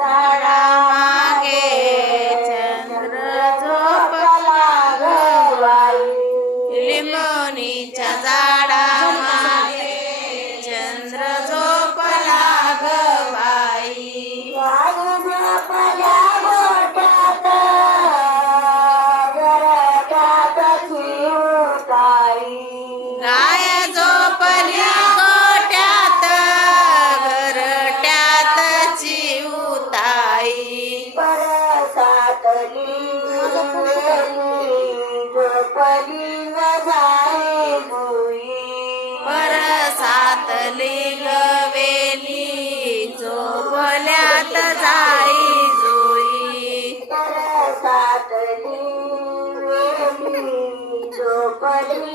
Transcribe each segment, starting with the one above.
झाडा मागे चंद्र झोपला ग बाई. लिंबोणीच्या झाडा मागे चंद्र झोपला ग बाई. झोपल्या गोठ्यात घरट्यात चिवताई. गाय झोपल्या गोठ्यात घरट्यात चिवताई. परसातली झोपली जाई जुई. परसातली गवेली झोपल्यात जाई जुई. परसातली झोपली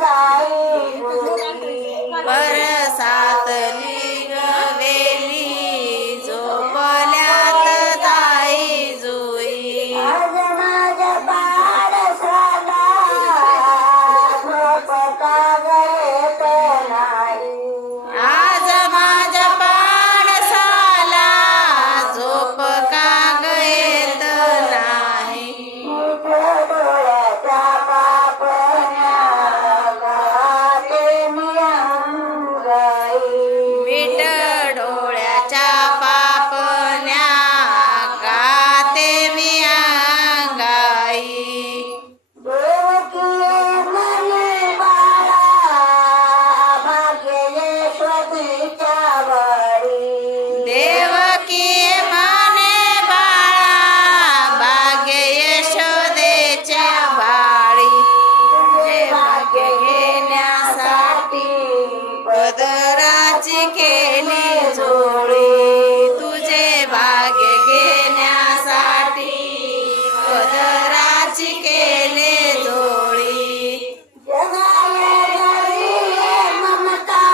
जाई जुई. परसातली गवेली झोपल्यात जाई जुई. आज माझ्या बाळसाला झोपता येत नाही. आज माझ्या बाळसाला झोप का ग येत नाही. डोळ्याच्या पापण्या गाते मी अंगाई. मीठ डोळ्याच्या पापण्या गाते मी अंगाई. देवकी म्हणे बाळा भाग्य यशोदेच्या बाळी. देवकी म्हणे बाळा भाग्य यशोदेच्या बाळी. तुझे भाग्य घेण्यासाठी पदराची केली जोडी. तुझे भाग्य घेण्यासाठी पदराची केली जोडी. जगावे गळी ममता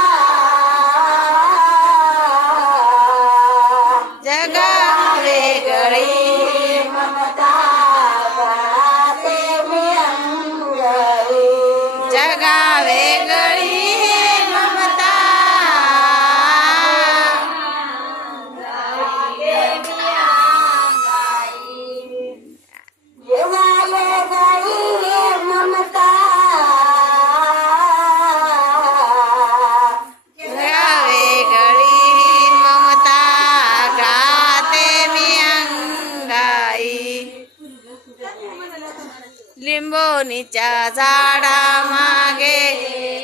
जगावे गळी ममता गाते मी अंगाई. जगावे गळी ममता जगावे गळी ममता जगावे गळी ममता गाते मी अंगाई. लिंबोणीच्या झाडा मागे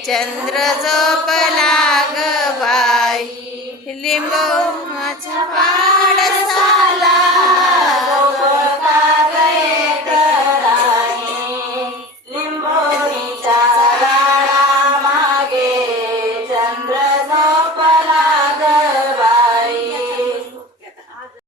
चंद्र झोपला ग बाई. लिंबोणीच्या झाडा